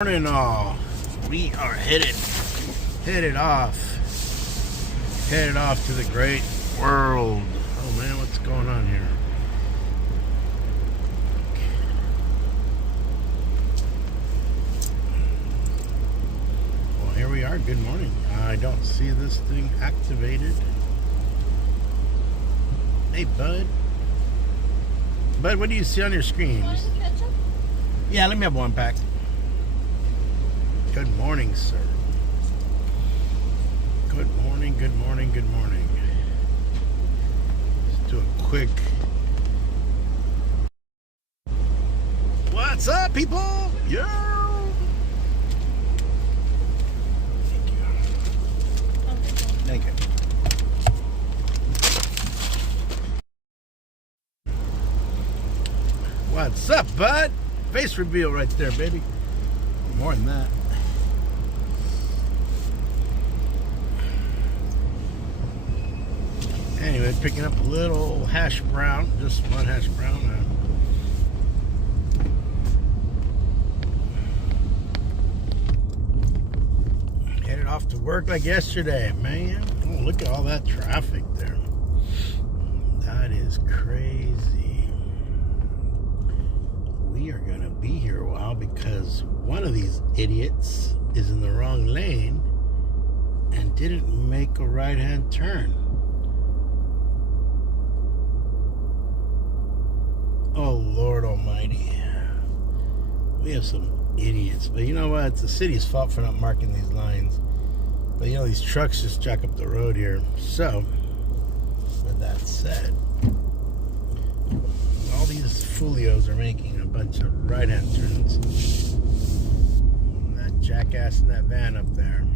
Morning all. We are headed off to the great world. Oh man, what's going on here? Well, here we are. Good morning. I don't see this thing activated. Hey bud, what do you see on your screen? Yeah, let me have one pack. Good morning, sir. Good morning. Let's do a quick. What's up, people? Yo! Thank you. What's up, bud? Face reveal right there, baby. More than that. Anyway, picking up a little hash brown, just one hash brown. Headed off to work like yesterday, man. Oh, look at all that traffic there. That is crazy. We are gonna be here a while because one of these idiots is in the wrong lane and didn't make a right-hand turn. Oh, Lord almighty. We have some idiots. But you know what? It's the city's fault for not marking these lines. But you know, these trucks just jack up the road here. So, with that said, all these folios are making a bunch of right-hand turns. That jackass in that van up there.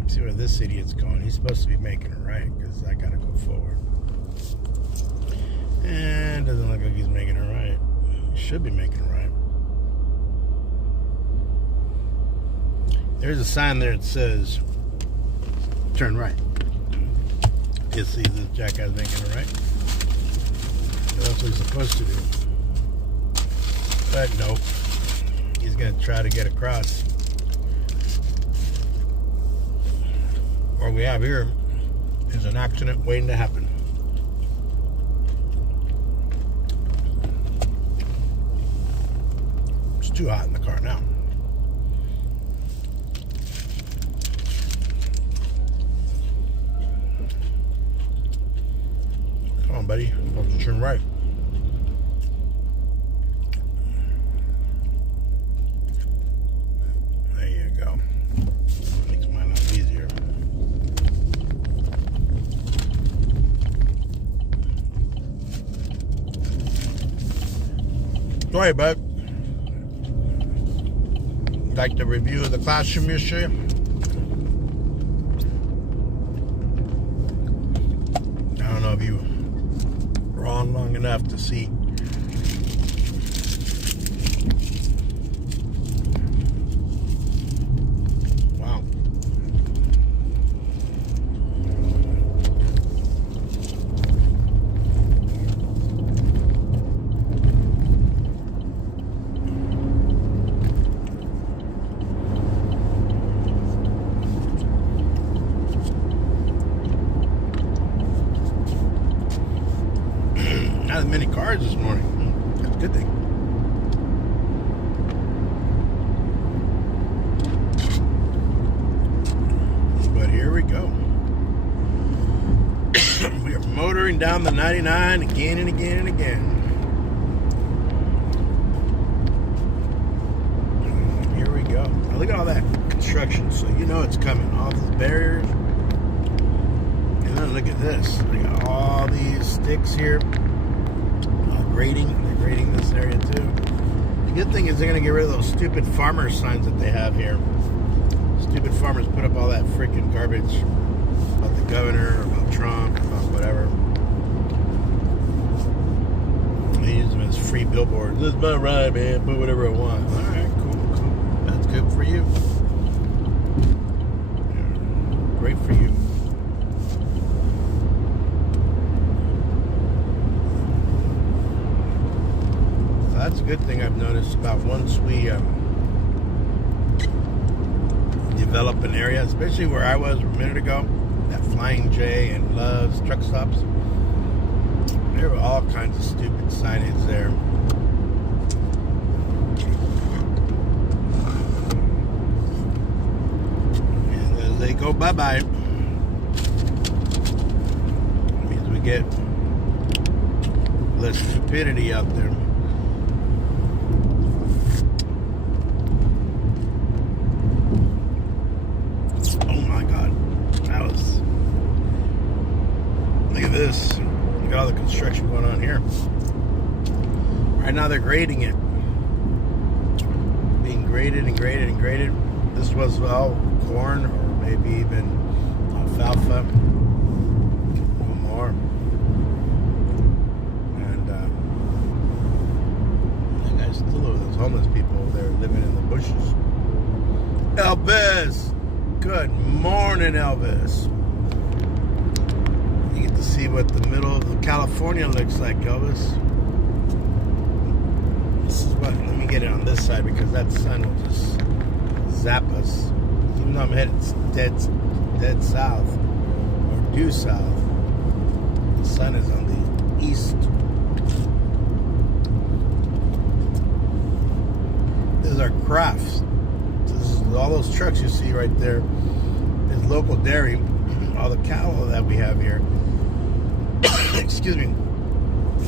Let's see where this idiot's going. He's supposed to be making it right because I gotta go forward. And doesn't look like he's making it right. He should be making it right. There's a sign there that says turn right. You see this jackass making it right. That's what he's supposed to do. But nope. He's gonna try to get across. What we have here is an accident waiting to happen. Too hot in the car now. Come on, buddy. I'm supposed to turn right. There you go. Makes mine a lot easier. Sorry, bud. Like the review of the classroom yesterday. I don't know if you were on long enough to see. Wow. Not as many cars this morning. That's a good thing. But here we go. We are motoring down the 99 again and again and again. Here we go. Now look at all that construction. So you know it's coming. All these barriers. And then look at this. Look at all these sticks here. They're grading this area too. The good thing is they're going to get rid of those stupid farmer signs that they have here. Stupid farmers put up all that freaking garbage about the governor, about Trump, about whatever. They use them as free billboards. This is my ride, man. Put whatever I want. All right, cool. That's good for you. Yeah, great for you. that's a good thing I've noticed. talks about once we develop an area, especially where I was a minute ago, that Flying J and Love's truck stops. There were all kinds of stupid signage there. And as they go bye-bye, it means we get less stupidity out there. Oh my God. That was... Look at this. Look at all the construction going on here. Right now they're grading it. Being graded and graded and graded. This was all corn or maybe even alfalfa. No more. And that guy's still over those homeless people over there living in the bushes. Elvis! Good morning, Elvis. You get to see what the middle of California looks like, Elvis. This is what, let me get it on this side because that sun will just zap us. Even though I'm headed dead south or due south, the sun is on the east. This is our crafts. This is all those trucks you see right there. There's local dairy, all the cattle that we have here. Excuse me.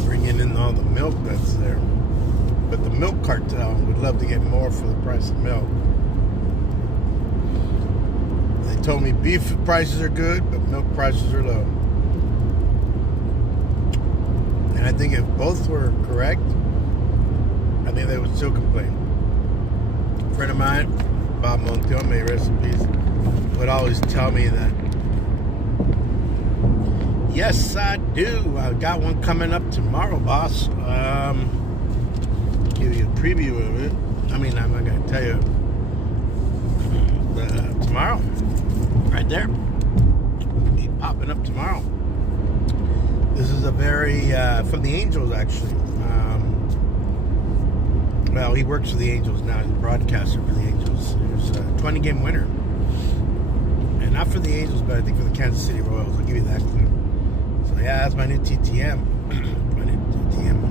Bringing in all the milk that's there. But the milk cartel would love to get more for the price of milk. They told me beef prices are good, but milk prices are low. And I think if both were correct, I think they would still complain. A friend of mine, Bob Montiel, may rest in peace, would always tell me that, yes, I do. I got one coming up tomorrow, boss. Give you a preview of it. I mean, I'm not going to tell you. Tomorrow. Right there. Be popping up tomorrow. This is a very, from the Angels, actually. Well, he works for the Angels now. He's a broadcaster for the Angels. He's a 20-game winner. And not for the Angels, but I think for the Kansas City Royals. I'll give you that clue. So, yeah, that's my new TTM. My new TTM.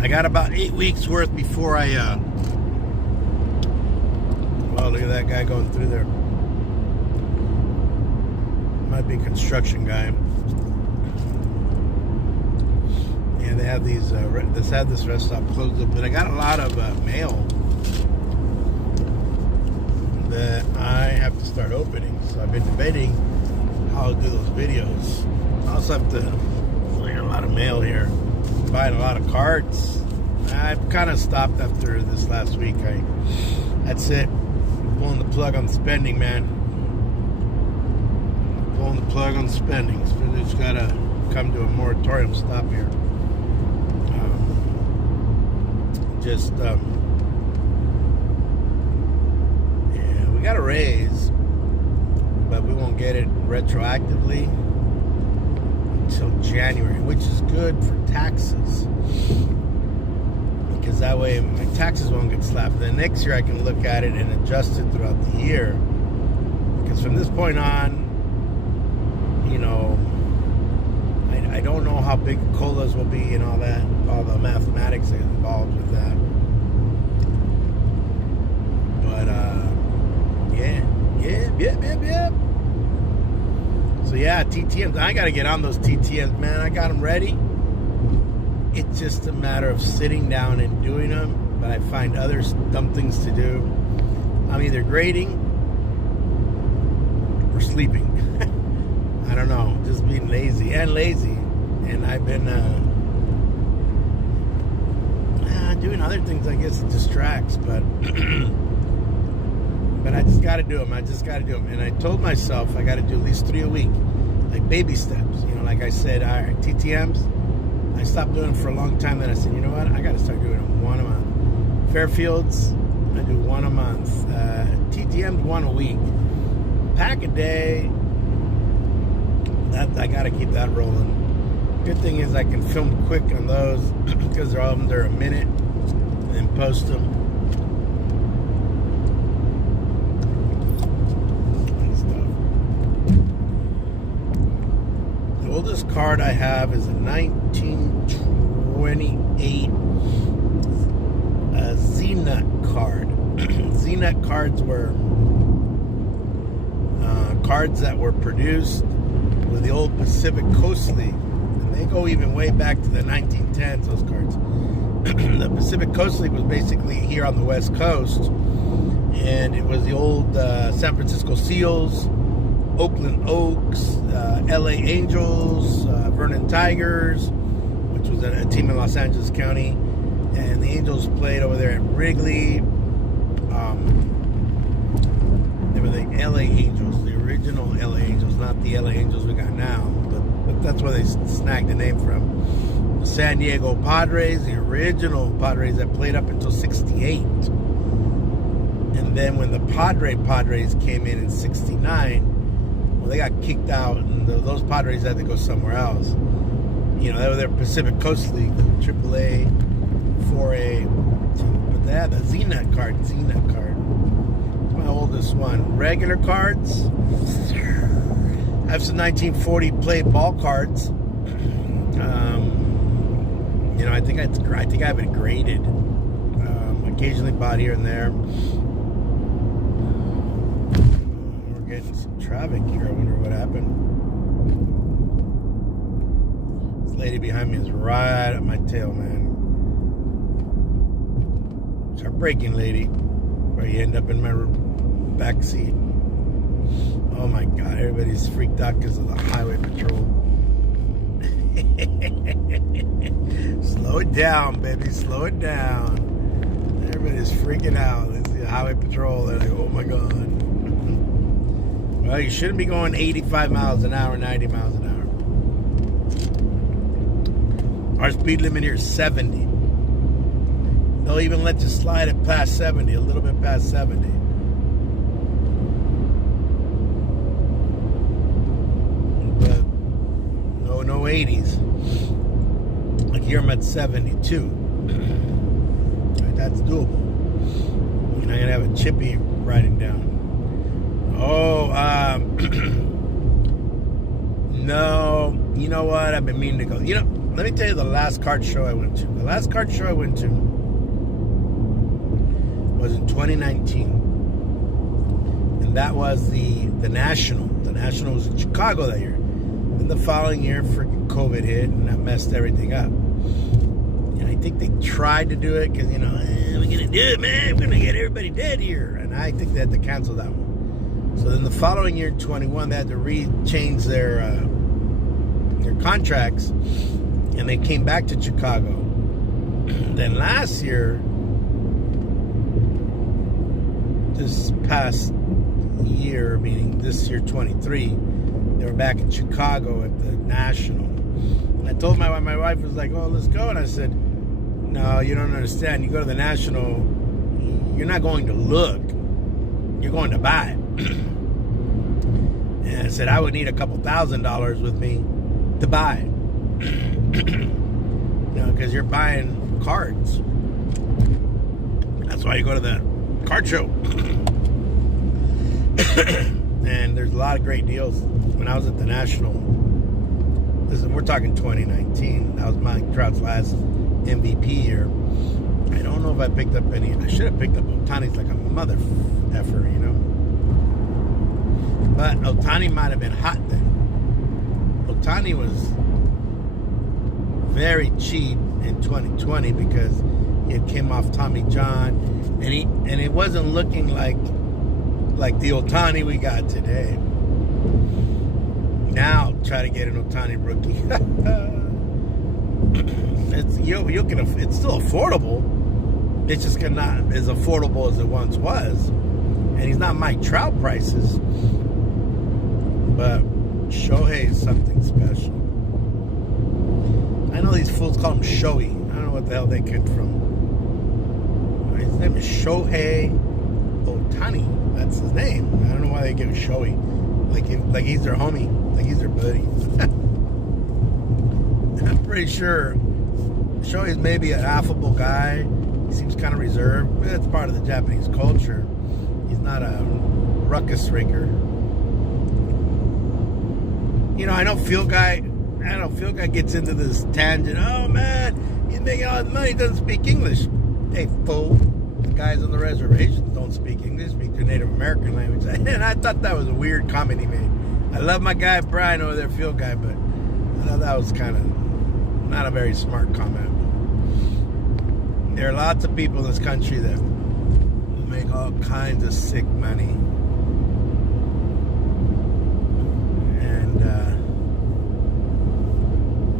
I got about 8 weeks worth before I, well, look at that guy going through there. Might be a construction guy. And they have these, this rest stop closed up. But I got a lot of mail that I have to start opening. So I've been debating how I'll do those videos. I also have to clear a lot of mail here. Buying a lot of cards. I've kind of stopped after this last week. That's it. Pulling the plug on spending, man. Pulling the plug on spending. Spending's got to come to a moratorium stop here. Yeah, we got a raise, but we won't get it retroactively until January, which is good for taxes, because that way my taxes won't get slapped. Then next year I can look at it and adjust it throughout the year, because from this point on, you know, I don't know how big COLAs will be and all that, all the mathematics involved with that. But yeah. So yeah, TTMs. I got to get on those TTMs, man. I got them ready. It's just a matter of sitting down and doing them. But I find other dumb things to do. I'm either grading or sleeping. I don't know. Just being lazy. And I've been doing other things, I guess it distracts. But but I just got to do them. And I told myself I got to do at least 3 a week. Like baby steps. You know, like I said, all right, TTMs. I stopped doing them for a long time. Then I said, you know what? I got to start doing them 1 a month. Fairfields, I do 1 a month. TTMs 1 a week. Pack a day. That I got to keep that rolling. Good thing is I can film quick on those because all of them they're a minute. and post them. The oldest card I have is a 1928 Z-Nut card. Z-Nut cards were cards that were produced with the old Pacific Coast League. And they go even way back to the 1910s, those cards. The Pacific Coast League was basically here on the West Coast. And it was the old San Francisco Seals, Oakland Oaks, LA Angels, Vernon Tigers, which was a team in Los Angeles County. And the Angels played over there at Wrigley. They were the LA Angels, the original LA Angels, not the LA Angels we got now. But that's where they snagged the name from. The San Diego Padres, the original Padres that played up until '68. And then when the Padres came in '69, well, they got kicked out, and those Padres had to go somewhere else. You know, they were their Pacific Coast League, the AAA, 4A. But they had the Z-Nut card. It's my oldest one. Regular cards. I have some 1940 play ball cards. You know, I think I have it graded. Occasionally bought here and there. We're getting some traffic here. I wonder what happened. This lady behind me is right at my tail, man. Start braking, lady, or you end up in my back seat. Oh my God, everybody's freaked out because of the highway patrol. Slow it down, baby, slow it down. Everybody's freaking out. They see the highway patrol, they're like, oh my God. Well, you shouldn't be going 85 miles an hour, 90 miles an hour. Our speed limit here is 70. They'll even let you slide it past 70, a little bit past 70. But no 80s. Like here I'm at 72. That's doable. And I'm gonna have a chippy riding down. Oh, no, you know what? I've been meaning to go. You know, let me tell you the last card show I went to. The last card show I went to was in 2019. And that was the National. The National was in Chicago that year. And the following year, freaking COVID hit and that messed everything up. And I think they tried to do it because, you know, we're going to do it, man. We're going to get everybody dead here. And I think they had to cancel that one. So then the following year, 21, they had to change their contracts. And they came back to Chicago. Then last year, this past year, meaning this year, 23, they were back in Chicago at the National. And I told my wife was like, oh, let's go. And I said, no, you don't understand. You go to the National, you're not going to look. You're going to buy. And I said, I would need a couple $1,000 with me to buy. You know, because you're buying cards. That's why you go to the card show. And there's a lot of great deals. When I was at the National, we're talking 2019. That was Mike Trout's last MVP year. I don't know if I picked up any. I should have picked up Ohtani's like a mother effer, you know. But Ohtani might have been hot then. Ohtani was very cheap in 2020 because he had came off Tommy John, and it wasn't looking like the Ohtani we got today. Now try to get an Ohtani rookie. It's still affordable. It's just not as affordable as it once was, and he's not Mike Trout prices. But Shohei is something special. I know these fools call him Shoei. I don't know what the hell they get from. His name is Shohei Ohtani. That's his name. I don't know why they give him Shoei. Like he's their homie. Like he's their buddy. I'm pretty sure Shohei's maybe an affable guy. He seems kind of reserved. That's part of the Japanese culture. He's not a ruckus raker. You know, I know Field Guy gets into this tangent. Oh man, he's making all his money, he doesn't speak English. Hey, fool. The guys on the reservations don't speak English, speak their Native American language. And I thought that was a weird comment he made. I love my guy Brian over there, Field Guy, but I thought that was kind of not a very smart comment. There are lots of people in this country that make all kinds of sick money. And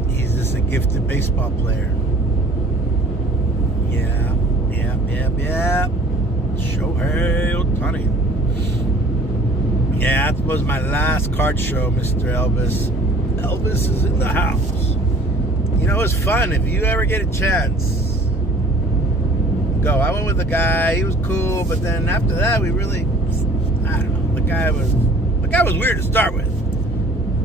he's just a gifted baseball player. Yeah. Shohei Ohtani. Yeah, that was my last card show, Mr. Elvis. Elvis is in the house. You know, it was fun. If you ever get a chance, go. I went with a guy. He was cool, but then after that, we really, I don't know. The guy was weird to start with.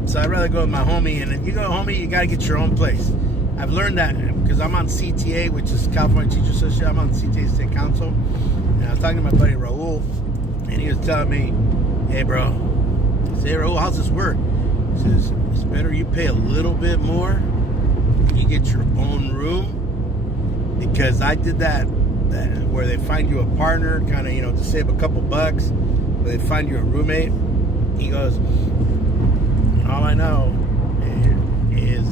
So I'd rather go with my homie. And if you go homie, you got to get your own place. I've learned that because I'm on CTA, which is California Teacher Association. I'm on CTA State Council. And I was talking to my buddy Raul, and he was telling me, hey, bro. I said, hey, Raul, how's this work? He says, it's better you pay a little bit more and you get your own room. Because I did that where they find you a partner, kind of, you know, to save a couple bucks. Where they find you a roommate. He goes, all I know is,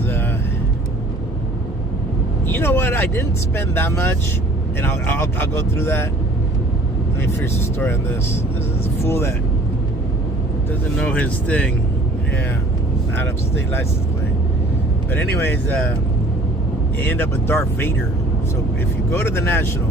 you know what? I didn't spend that much, and I'll go through that. Let me finish the story on this. This is a fool that doesn't know his thing. Yeah, out of state license plate. But anyways, you end up with Darth Vader. So if you go to the National,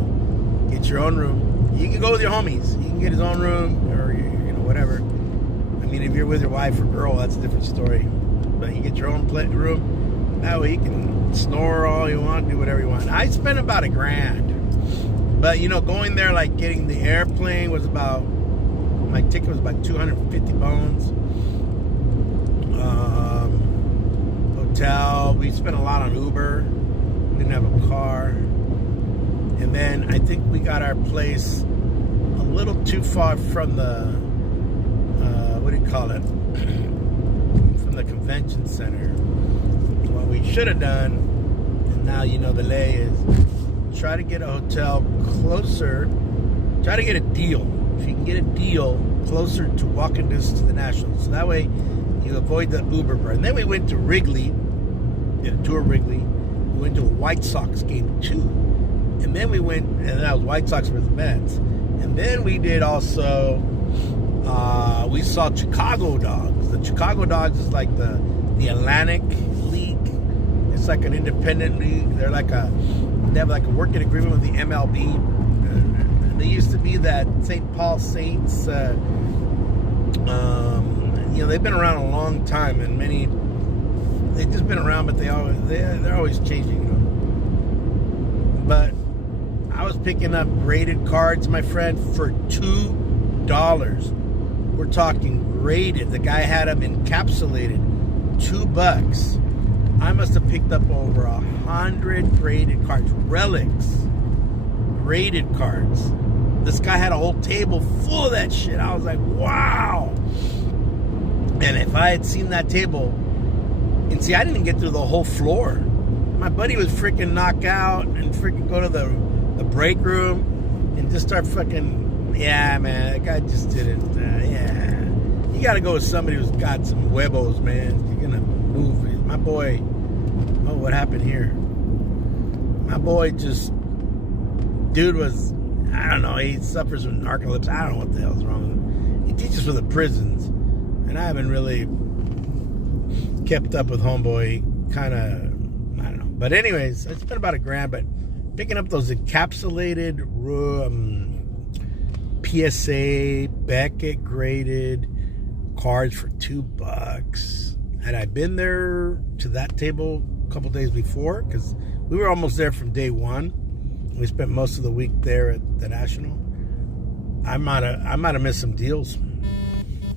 get your own room. You can go with your homies. You can get his own room, or you know, whatever. I mean, if you're with your wife or girl, that's a different story. But you get your own room. That way you can snore all you want, do whatever you want. I spent about $1,000. But, you know, going there, like getting the airplane was about, my ticket was about 250 bones. Hotel, we spent a lot on Uber. Didn't have a car. And then I think we got our place a little too far from the, what do you call it? From the convention center. What we should have done, and now you know the lay is, try to get a hotel closer, try to get a deal. If you can get a deal closer to walking distance to the National. So that way you avoid the Uber burn. And then we went to Wrigley, did a tour of Wrigley. We went to a White Sox game too. And then we went, and that was White Sox versus Mets. And then we did also, we saw Chicago Dogs. The Chicago Dogs is like the Atlantic League. It's like an independent league. They have like a working agreement with the MLB. They used to be that St. Paul Saints. You know, they've been around a long time, and they've just been around, but they're always changing. You know? But I was picking up graded cards, my friend, for $2. We're talking graded. The guy had them encapsulated. $2. I must have picked up over 100 graded cards, relics, graded cards. This guy had a whole table full of that shit. I was like, wow. And if I had seen that table, and see, I didn't get through the whole floor. My buddy was freaking knocked out and freaking go to the break room and just start fucking, yeah, man, that guy just didn't, yeah. You got to go with somebody who's got some huevos, man. You're going to move. My boy, oh, what happened here? My boy just, dude was, I don't know, he suffers from narcolepsy. I don't know what the hell's wrong with him. He teaches for the prisons, and I haven't really kept up with homeboy. Kind of, I don't know. But anyways, I spent about $1,000, but picking up those encapsulated PSA Beckett graded cards for $2. Had I been there to that table a couple days before, because we were almost there from day one. We spent most of the week there at the National. I might have missed some deals.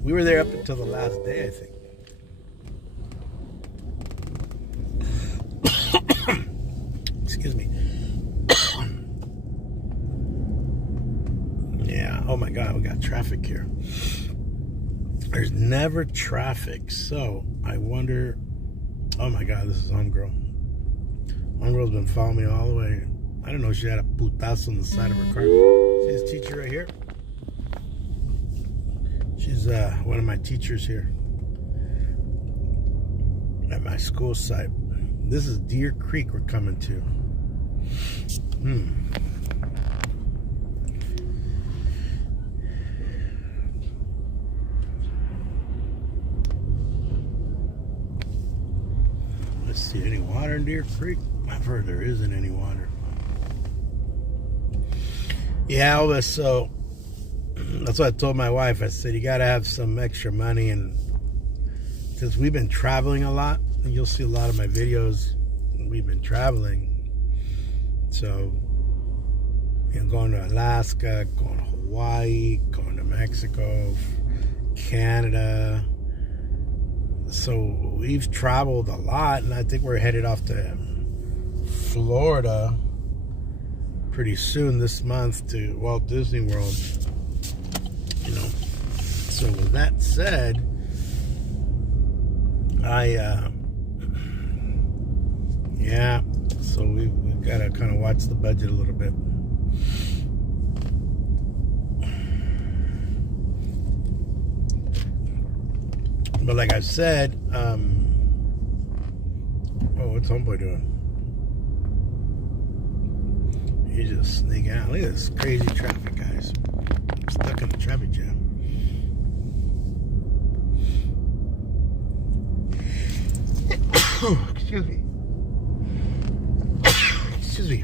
We were there up until the last day, I think. Excuse me. Oh my God, we got traffic here. There's never traffic, so I wonder. Oh my God, this is Homegirl. Homegirl's been following me all the way. I didn't know she had a putazo on the side of her car. See this teacher right here? She's one of my teachers here at my school site. This is Deer Creek we're coming to. Let's see, any water in Deer Creek? I've heard there isn't any water. Yeah, Elvis, so that's what I told my wife. I said, you got to have some extra money, and because we've been traveling a lot, and you'll see a lot of my videos, we've been traveling. So, going to Alaska, going to Hawaii, going to Mexico, Canada. So we've traveled a lot, and I think we're headed off to Florida pretty soon this month to Walt Disney World. So with that said, so we've got to kind of watch the budget a little bit. But like I said, what's Homeboy doing? He's just sneaking out. Look at this crazy traffic, guys. I'm stuck in the traffic jam. Excuse me. Excuse me.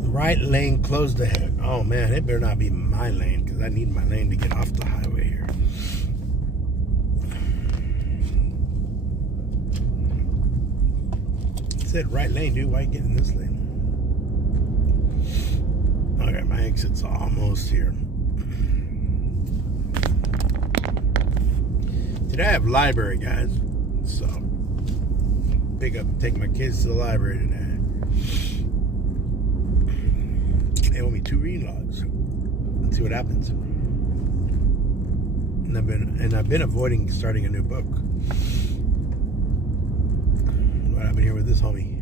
Right lane closed ahead. Oh man, it better not be my lane, because I need my lane to get off the highway here. It said right lane, dude. Why are you getting in this lane? Okay, my exit's almost here. Today I have library, guys. So take my kids to the library today. They owe me 2 reading logs. Let's see what happens. And I've been avoiding starting a new book. What happened here with this homie?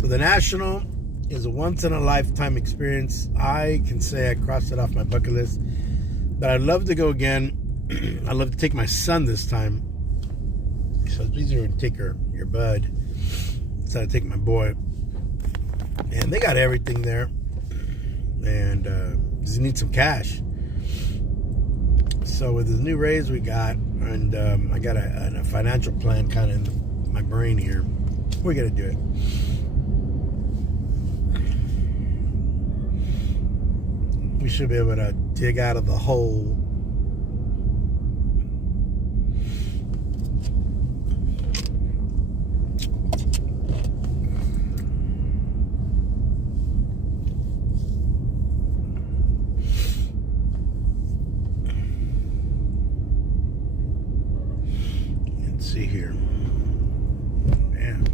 So the National is a once-in-a-lifetime experience. I can say I crossed it off my bucket list, but I'd love to go again. I'd love to take my son this time. So it's easier to take your bud instead of taking my boy. And they got everything there. And just need some cash. So with this new raise we got, and I got a financial plan kind of in my brain here, we're going to do it. We should be able to dig out of the hole. Let's see here. Man.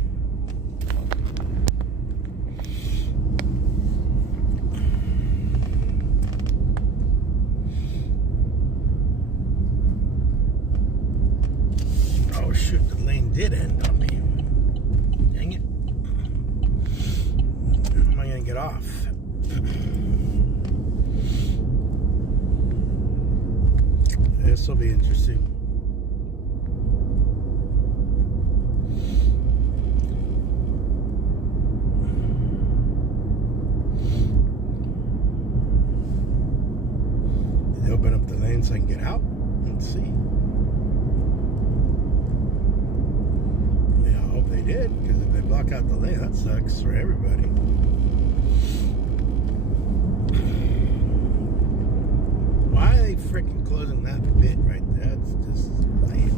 Oh shoot, the lane did end on me. Dang it. How am I gonna get off? This will be interesting. Did they open up the lane so I can get out? Let's see. They did, because if they block out the lane, that sucks for everybody. Why are they freaking closing that bit right there? It's just lame.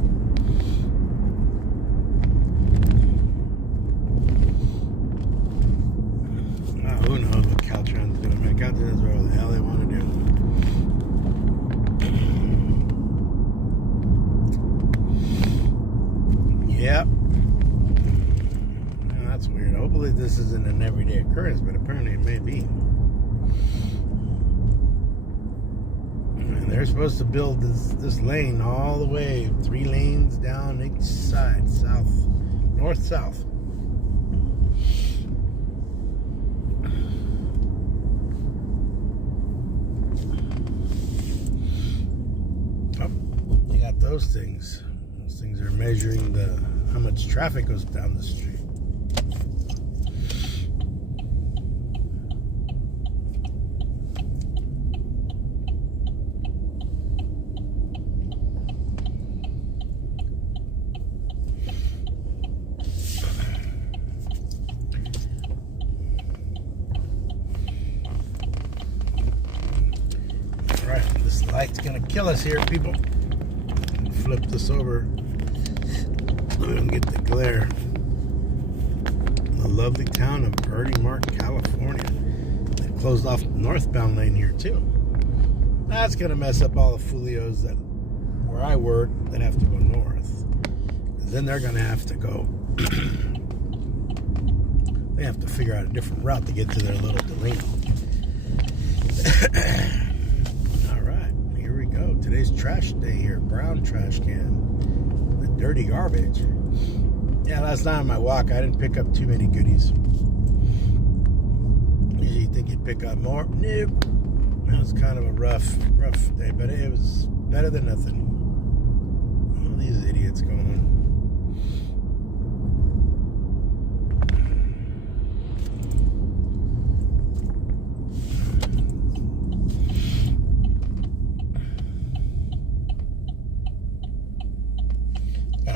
Who knows what Caltrans doing, man? Caltrans is whatever the hell they want to do. Yep. That's weird. Hopefully this isn't an everyday occurrence, but apparently it may be. And they're supposed to build this lane all the way, 3 lanes down each side, south, north, south. Oh, you got those things. Those things are measuring how much traffic goes down the street. This light's gonna kill us here, people. Flip this over. Let me get the glare. The lovely town of Birdie Mark, California. They closed off the northbound lane here too. That's gonna mess up all the folios that where I work that have to go north. Then they're gonna have to go. They have to figure out a different route to get to their little Delano. Today's trash day here. Brown trash can. The dirty garbage. Yeah, last night on my walk, I didn't pick up too many goodies. Usually you think you'd pick up more. Nope. It was kind of a rough day, but it was better than nothing. All these idiots going on.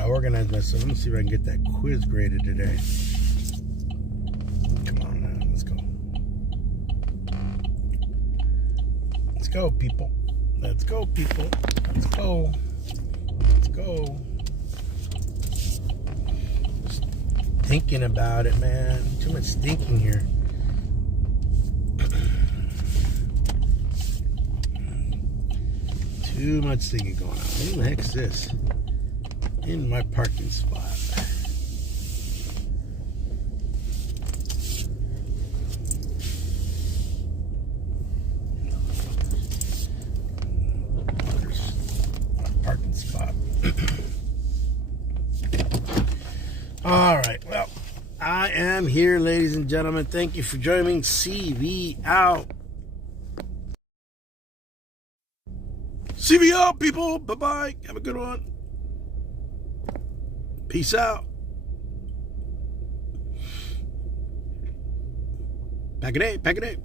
Organize myself. Let me see if I can get that quiz graded today. Come on now, let's go. Let's go, people. Let's go, people. Let's go. Let's go. Just thinking about it, man. Too much thinking here. Too much thinking going on. What the heck's this? In my parking spot. Parking spot. All right. Well, I am here, ladies and gentlemen. Thank you for joining. CV out. CV out, people. Bye-bye. Have a good one. Peace out. Pack it.